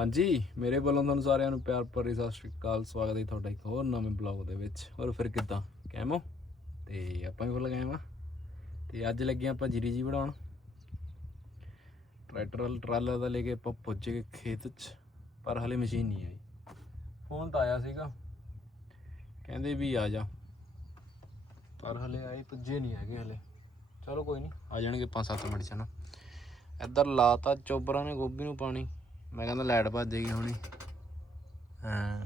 ਹਾਂਜੀ, ਮੇਰੇ ਵੱਲੋਂ ਤੁਹਾਨੂੰ ਸਾਰਿਆਂ ਨੂੰ ਪਿਆਰ ਭਰੀ ਸਤਿ ਸ਼੍ਰੀ ਅਕਾਲ, ਸਵਾਗਤ ਹੈ ਤੁਹਾਡਾ ਇੱਕ ਹੋਰ ਨਵੇਂ ਬਲੌਗ ਦੇ ਵਿੱਚ। ਹੋਰ ਫਿਰ ਕਿੱਦਾਂ? ਕੈਮੋ ਤੇ ਆਪਾਂ ਵੀ ਫੁੱਲ ਗਏ ਆ। ਤੇ ਅੱਜ ਲੱਗੇ ਆਪਾਂ ਜੀਰੀ ਜੀ ਬਣਾਉਣ। ਟਰੈਕਟਰ ਟਰਾਲਾ ਦਾ ਲੈ ਕੇ ਆਪਾਂ ਪੁੱਜ ਗਏ ਖੇਤ 'ਚ, ਪਰ ਹਲੇ ਮਸ਼ੀਨ ਨਹੀਂ ਆਈ। ਫੋਨ ਤਾਂ ਆਇਆ ਸੀਗਾ। ਕਹਿੰਦੇ ਵੀ ਆ ਜਾ। ਪਰ ਹਲੇ ਆਏ ਪੁੱਜੇ ਨਹੀਂ ਹੈਗੇ ਹਲੇ। ਚਲੋ ਕੋਈ ਨਹੀਂ, ਆ ਜਾਣਗੇ 5-7 ਮਿੰਟ ਚ ਨਾ। ਇੱਧਰ ਲਾਤਾ ਚੋਬਰਾਂ ਨੇ ਗੋਭੀ ਨੂੰ ਪਾਣੀ। ਮੈਂ ਕਹਿੰਦਾ ਲਾਈਟ ਭੱਜੇਗੀ ਹੁਣੀ। ਹਾਂ।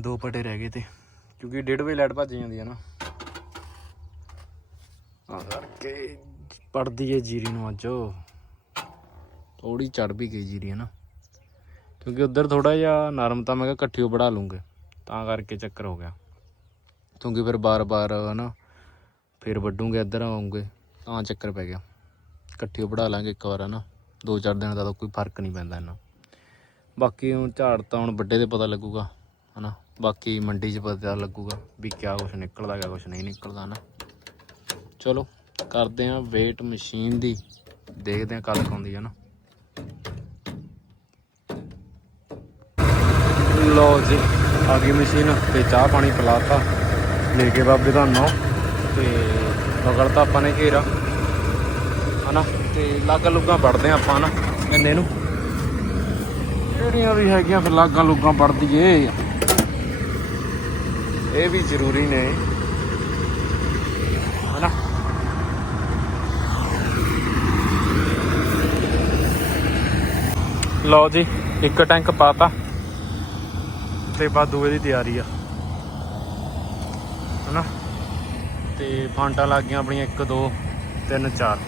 ਦੋ ਪਟੇ ਰਹਿ ਗਏ ਤੇ, ਕਿਉਂਕਿ 1:30 ਵਜੇ ਲਾਈਟ ਭੱਜ ਜਾਂਦੀ ਹੈ ਨਾ। ਆ ਕਰਕੇ ਪੜਦੀ ਹੈ ਜੀਰੀ ਨੂੰ ਅੱਜ। ਥੋੜੀ ਚੜ ਵੀ ਗਈ ਜੀਰੀ, ਹੈ ਨਾ। ਕਿਉਂਕਿ ਉਧਰ ਥੋੜਾ ਜਿਹਾ ਨਰਮ ਤਾਂ ਮੈਂ ਕਿਹਾ ਇਕੱਠੀਓ ਬੜਾ ਲੂੰਗੇ, ਤਾਂ ਕਰਕੇ ਚੱਕਰ ਹੋ ਗਿਆ। ਕਿਉਂਕਿ ਫਿਰ ਬਾਰ-ਬਾਰ ਹਨਾ ਫਿਰ ਵੱਡੂਗੇ ਇੱਧਰ ਆਉਂਗੇ, ਤਾਂ ਚੱਕਰ ਪੈ ਗਿਆ। ਇਕੱਠੀਓ ਬੜਾ ਲਾਂਗੇ ਇੱਕ ਵਾਰ, ਹਨਾ। ਦੋ ਚਾਰ ਦਿਨ ਦਾ ਤਾਂ ਕੋਈ ਫ਼ਰਕ ਨਹੀਂ ਪੈਂਦਾ ਇੰਨਾ। ਬਾਕੀ ਹੁਣ ਝਾੜ ਤਾਂ ਹੁਣ ਵੱਡੇ ਦੇ ਪਤਾ ਲੱਗੂਗਾ, ਹਨਾ। ਬਾਕੀ ਮੰਡੀ 'ਚ ਪਤਾ ਲੱਗੂਗਾ ਵੀ ਕਿਆ ਕੁਛ ਨਿਕਲਦਾ, ਕਿਆ ਕੁਛ ਨਹੀਂ ਨਿਕਲਦਾ ਨਾ ਚਲੋ, ਕਰਦੇ ਆਂ ਵੇਟ ਮਸ਼ੀਨ ਦੀ। ਦੇਖਦੇ ਆਂ ਕਦ ਕੁ ਹੈ ਨਾ ਲੋ ਜੀ, ਆ ਗਈ ਮਸ਼ੀਨ ਤੇ ਚਾਹ ਪਾਣੀ ਪਿਲਾਤਾ। ਲੈ ਕੇ ਬਾਬੇ ਦਾ ਨੌ ਤੇ ਬਗਲ ਤਾਂ ਆਪਾਂ ਨੇ ਘੇਰਾ। ਹਨਾ, ਤੇ ਲਾਗਾਂ ਲੁੱਗਾਂ ਵੜਦੇ ਆ ਆਪਾਂ ਨਾ ਗੰਨੇ ਨੂੰ। ਜਿਹੜੀਆਂ ਵੀ ਹੈਗੀਆਂ ਫਿਰ ਲਾਗਾਂ ਲੁੱਗਾਂ ਵੜ ਦਈਏ ਇਹ ਵੀ ਜ਼ਰੂਰੀ ਨੇ। ਹਨਾ। ਲਓ ਜੀ, ਇੱਕ ਟੈਂਕ ਪਾਤਾ, ਤੇ ਬਾਅਦ ਦੂਏ ਦੀ ਤਿਆਰੀ ਆ। ਹਨਾ। ਤੇ ਫਾਂਟਾਂ ਲੱਗ ਗਈਆਂ ਆਪਣੀਆਂ 1 2 3 4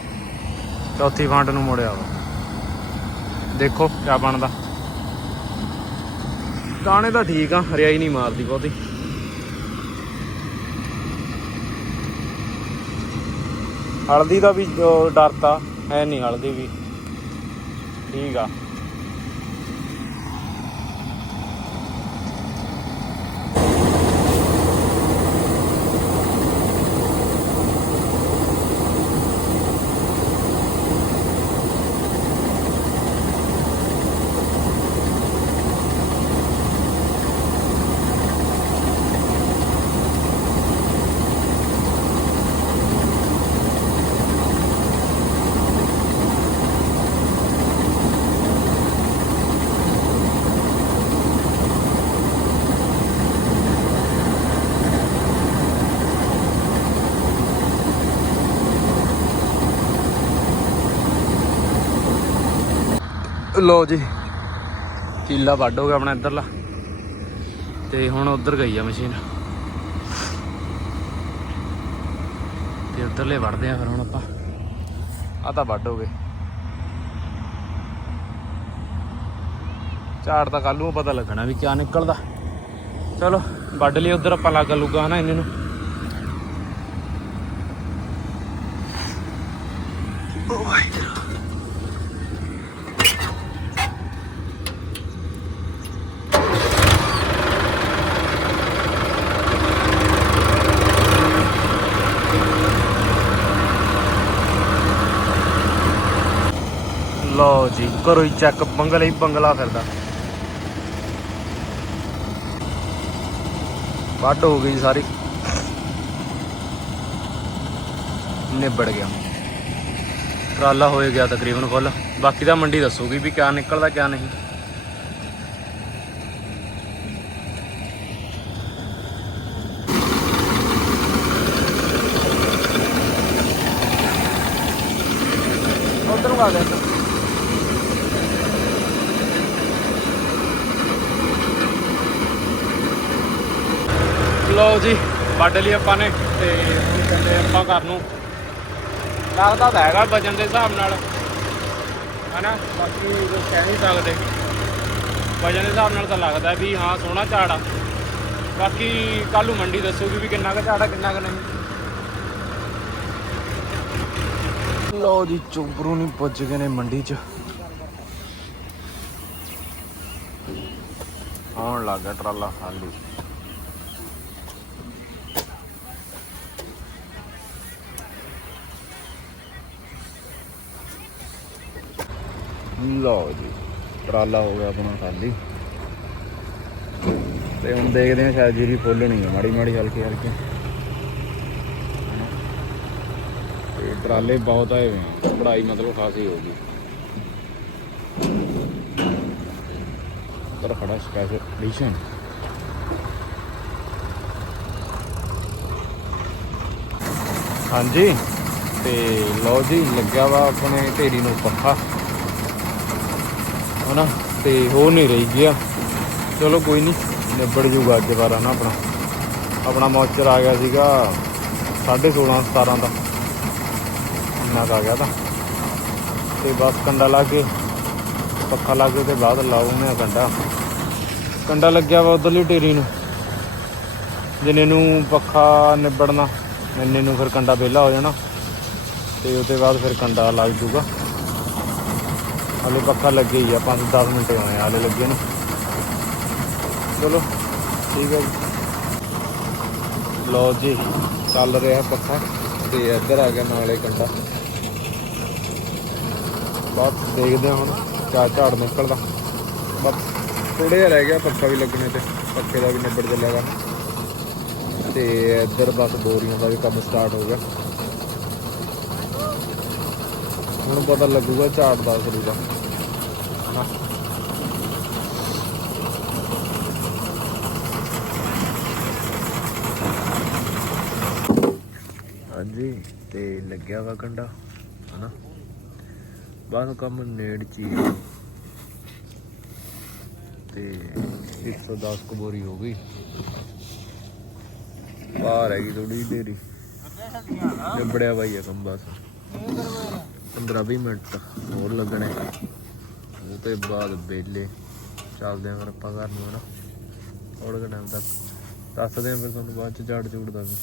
ਚੌਥੀ ਫਾਂਟ ਨੂੰ ਮੋੜਿਆ ਵਾ। ਦੇਖੋ ਕਿਆ ਬਣਦਾ। ਦਾਣੇ ਤਾਂ ਠੀਕ ਆ, ਹਰਿਆਈ ਨਹੀਂ ਮਾਰਦੀ ਬਹੁਤੀ। ਹਲਦੀ ਦਾ ਵੀ ਉਹ ਡਰਤਾ ਹੈ ਨਹੀਂ, ਹਲਦੀ ਵੀ। ਠੀਕ ਆ। ਲੋ ਜੀ। ਕੀਲਾ ਵੱਢ ਹੋ ਗਿਆ ਆਪਣਾ ਇੱਧਰਲਾ। ਤੇ ਹੁਣ ਉਧਰ ਗਈ ਆ ਮਸ਼ੀਨ। ਤੇ ਉਧਰਲੇ ਵੜਦੇ ਆ ਫਿਰ ਹੁਣ ਆਪਾਂ। ਆ ਤਾਂ ਵੱਢ ਹੋ ਗਏ। ਝਾੜ ਤਾਂ ਕੱਲ ਨੂੰ ਪਤਾ ਲੱਗਣਾ ਵੀ ਕਿਆ ਨਿਕਲਦਾ। ਚਲੋ, ਵੱਢ ਲਈ ਉਧਰ ਆਪਾਂ ਲੱਗ ਲੂਗਾ ਹਨਾ ਇਹਨੇ ਨੂੰ। ਓ ਲਓ ਜੀ, ਕਰੋ ਹੀ ਚੈੱਕ ਬੰਗਲੇ ਹੀ ਬੰਗਲਾ ਫਿਰਦਾ। ਵੱਡ ਹੋ ਗਈ ਸਾਰੀ। ਨਿਬੜ ਗਿਆ। ਟਰਾਲਾ ਹੋਏ ਗਿਆ ਤਕਰੀਬਨ ਫੁੱਲ। ਬਾਕੀ ਤਾਂ ਮੰਡੀ ਦੱਸੂਗੀ ਵੀ ਕਿਆ ਨਿਕਲਦਾ, ਕਿਆ ਨਹੀਂ। ਉਧਰ ਆ ਗਿਆ। ਲਓ ਜੀ, ਵੱਢ ਲਈ ਆਪਾਂ ਨੇ ਤੇ ਹੁਣ ਚੱਲੇ ਆਪਾਂ ਘਰ ਨੂੰ। ਲੱਗਦਾ ਤਾਂ ਹੈਗਾ ਵਜਨ ਦੇ ਹਿਸਾਬ ਨਾਲ। ਹਨਾ, ਬਾਕੀ ਕੁਝ ਕਹਿ ਨਹੀਂ ਸਕਦੇ ਵਜਨ ਦੇ ਹਿਸਾਬ ਨਾਲ ਤਾਂ ਲੱਗਦਾ ਵੀ ਹਾਂ, ਸੋਹਣਾ ਝਾੜ ਆ। ਬਾਕੀ ਕੱਲ ਨੂੰ ਮੰਡੀ ਦੱਸੂਗੀ ਵੀ ਕਿੰਨਾ ਕੁ ਝਾੜ ਆ, ਕਿੰਨਾ ਕੁ ਨਹੀਂ। ਲਓ ਜੀ, ਚੋਬਰੂ ਨਹੀਂ ਪੁੱਜ ਗਏ ਨੇ ਮੰਡੀ 'ਚ। ਆਉਣ ਲੱਗਾ ਟਰਾਲਾ ਖਾਲੀ ਲਓ ਜੀ ਟਰਾਲਾ ਹੋ ਗਿਆ ਆਪਣਾ ਖਾਲੀ। ਤੇ ਹੁਣ ਦੇਖਦੇ ਹਾਂ ਸ਼ਾਇਦ ਜੀਰੀ ਫੁੱਲਣੀ ਹੈ ਮਾੜੀ ਮਾੜੀ ਹਲਕੀ ਹਲਕੀ। ਤੇ ਟਰਾਲੇ ਬਹੁਤ ਆਏ ਹੋਏ ਆ ਪੜਾਈ ਮਤਲਬ ਖਾਸੀ ਹੋ ਗਈ। ਉੱਧਰ ਖੜਾ ਸਪੈਸ਼ਲ ਐਡੀਸ਼ਨ ਹਾਂਜੀ, ਤੇ ਲਓ ਜੀ, ਲੱਗਿਆ ਵਾ ਆਪਣੇ ਢੇਰੀ ਨੂੰ ਪੱਖਾ। ਹਨਾ? ਤੇ ਹੋ ਨਹੀਂ ਰਹੀ ਗਿਆ। ਚਲੋ ਕੋਈ ਨਹੀਂ, ਨਿਬੜ ਜੂਗਾ ਅੱਜ ਵਾਰਾ ਨਾ ਆਪਣਾ। ਆਪਣਾ ਮੌਚਰ ਆ ਗਿਆ ਸੀਗਾ 16.5 17 ਦਾ। ਇੰਨਾ ਕੁ ਆ ਗਿਆ ਤਾਂ। ਤੇ ਬਸ ਕੰਡਾ ਲਾ ਕੇ ਪੱਖਾ ਲਾ ਕੇ ਤੇ ਬਾਅਦ ਲਾਉਣੇ ਆ ਕੰਡਾ। ਕੰਡਾ ਲੱਗਿਆ ਵਾ ਉਧਰਲੀ ਢੇਰੀ ਨੂੰ। ਜਿੰਨੇ ਨੂੰ ਪੱਖਾ ਨਿਬੜਨਾ, ਇੰਨੇ ਨੂੰ ਫਿਰ ਕੰਡਾ ਵਿਹਲਾ ਹੋ ਜਾਣਾ। ਤੇ ਉਹਦੇ ਬਾਅਦ ਫਿਰ ਕੰਡਾ ਲੱਗ ਜੂਗਾ। ਹਾਲੇ ਪੱਖਾ ਲੱਗੇ ਹੀ ਆ 5-10 ਮਿੰਟ ਹੋਏ ਆ ਹਾਲੇ ਲੱਗੇ ਨੂੰ। ਚਲੋ, ਠੀਕ ਹੈ ਜੀ। ਲਓ ਜੀ, ਚੱਲ ਰਿਹਾ ਪੱਖਾ ਤੇ ਇੱਧਰ ਆ ਗਿਆ ਨਾਲੇ ਕੰਡਾ। ਬਸ, ਦੇਖਦੇ ਹਾਂ ਹੁਣ ਚਾਰ ਝਾੜ ਨਿਕਲਦਾ। ਬਸ ਥੋੜੇ ਜਿਹਾ ਰਹਿ ਗਿਆ ਪੱਖਾ ਵੀ ਲੱਗਣੇ ਤੇ ਪੱਖੇ ਦਾ ਵੀ ਨਿਬੜ ਚੱਲਿਆਗਾ ਤੇ ਇੱਧਰ ਬਸ ਬੋਰੀਆਂ ਦਾ ਵੀ ਕੰਮ ਸਟਾਰਟ ਹੋ ਗਿਆ। ਹੁਣ ਪਤਾ ਲੱਗੂਗਾ ਝਾੜ ਦਾ ਅਸਲੀ ਦਾ। ਹਾਂਜੀ, ਤੇ ਲੱਗਿਆ ਵਾ ਕੰਡਾ, ਹਨਾ? ਬਸ ਕੰਮ ਨੇੜ ਚ ਹੀ ਆ। ਤੇ 110 ਕੁ ਬੋਰੀ ਹੋ ਗਈ। ਬਾਹਰ ਹੈਗੀ ਥੋੜੀ ਢੇਰੀ। ਨਿਬੜਿਆ ਬਾਈ ਆ ਕੰਮ ਬਸ। 15-20 ਮਿੰਟ ਹੋਰ ਲੱਗਣੇ। ਉਹ ਤੇ ਬਾਅਦ ਵੇਲੇ ਚੱਲਦੇ ਆਂ ਫਿਰ ਆਪਾਂ ਘਰ ਨੂੰ ਨਾ ਥੋੜੇ ਕੁ ਟਾਈਮ ਤੱਕ ਦੱਸਦੇ ਆਂ ਫਿਰ ਤੁਹਾਨੂੰ, ਬਾਅਦ ਚ ਝਾੜ ਝੂੜ ਦਾ ਵੀ।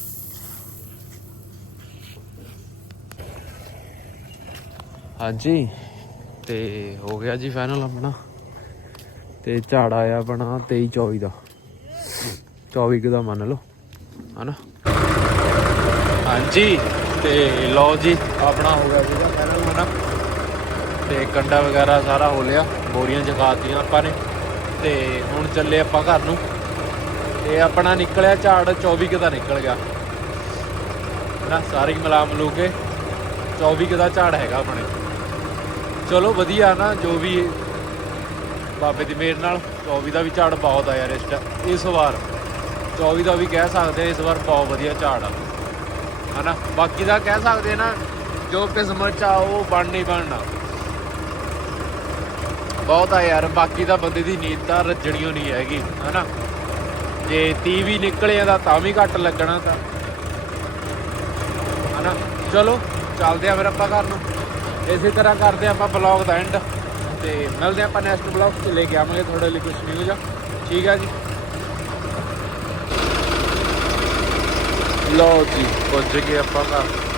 ਹਾਂਜੀ, ਤੇ ਹੋ ਗਿਆ ਜੀ ਫਾਈਨਲ ਆਪਣਾ। ਤੇ ਝਾੜ ਆਇਆ ਆਪਣਾ 23 24 ਦਾ। 24 ਕੁ ਦਾ ਮੰਨ ਲਓ, ਹਨਾ। ਹਾਂਜੀ। ਤੇ ਲਓ ਜੀ, ਆਪਣਾ ਹੋ ਗਿਆ ਸੀਗਾ ਫਾਈਨਲ ਹਨਾ ਤੇ ਕੰਡਾ ਵਗੈਰਾ ਸਾਰਾ ਹੋ ਲਿਆ, ਬੋਰੀਆਂ ਜਗਾਤੀਆਂ ਆਪਾਂ ਨੇ। ਤੇ ਹੁਣ ਚੱਲੇ ਆਪਾਂ ਘਰ ਨੂੰ। ਤੇ ਆਪਣਾ ਨਿਕਲਿਆ ਝਾੜ 24 ਕੁ ਦਾ ਨਿਕਲ ਗਿਆ। ਨਾ ਸਾਰੀ ਮਿਲਾ ਮਲੂ ਕੇ 24 ਕੁ ਦਾ ਝਾੜ ਹੈਗਾ ਆਪਣੇ। ਚਲੋ ਵਧੀਆ ਨਾ, ਜੋ ਵੀ ਬਾਬੇ ਦੀ ਮਿਹਰ ਨਾਲ 24 ਦਾ ਵੀ ਝਾੜ ਬਹੁਤ ਆ ਯਾਰ ਇਸ ਇਸ ਵਾਰ। 24 ਦਾ ਵੀ ਕਹਿ ਸਕਦੇ ਆ, ਇਸ ਵਾਰ ਬਹੁਤ ਵਧੀਆ ਝਾੜ ਆ। ਹਨਾ? ਬਾਕੀ ਦਾ ਕਹਿ ਸਕਦੇ ਨਾ, ਜੋ ਕਿਸਮਤ ਚ ਆ, ਉਹ ਬਣ ਨਹੀਂ ਬਣਨਾ। ਬਹੁਤ ਆ ਯਾਰ, ਬਾਕੀ ਦਾ ਬੰਦੇ ਦੀ ਨੀਂਦ ਤਾਂ ਰੱਜਣੀਓ ਨਹੀਂ ਹੈਗੀ, ਹਨਾ? ਜੇ 30 ਵੀ ਨਿਕਲੇ ਆ ਤਾਂ ਵੀ ਘੱਟ ਲੱਗਣਾ ਤਾਂ। ਹਨਾ? ਚਲੋ, ਚੱਲਦੇ ਆ ਫਿਰ ਆਪਾਂ ਘਰ ਨੂੰ। ਇਸੇ ਤਰ੍ਹਾਂ ਕਰਦੇ ਆ ਆਪਾਂ ਬਲੌਗ ਦਾ ਐਂਡ ਤੇ ਮਿਲਦੇ ਆ ਆਪਾਂ ਨੈਕਸਟ ਬਲੌਗ 'ਚ। ਲੈ ਕੇ ਆਵਾਂਗੇ ਤੁਹਾਡੇ ਲਈ ਕੁਝ ਨਿਊਜ਼ ਠੀਕ ਆ ਜੀ। ਲਓ ਜੀ ਪਹੁੰਚ ਗਏ ਆਪਾਂ ਘਰ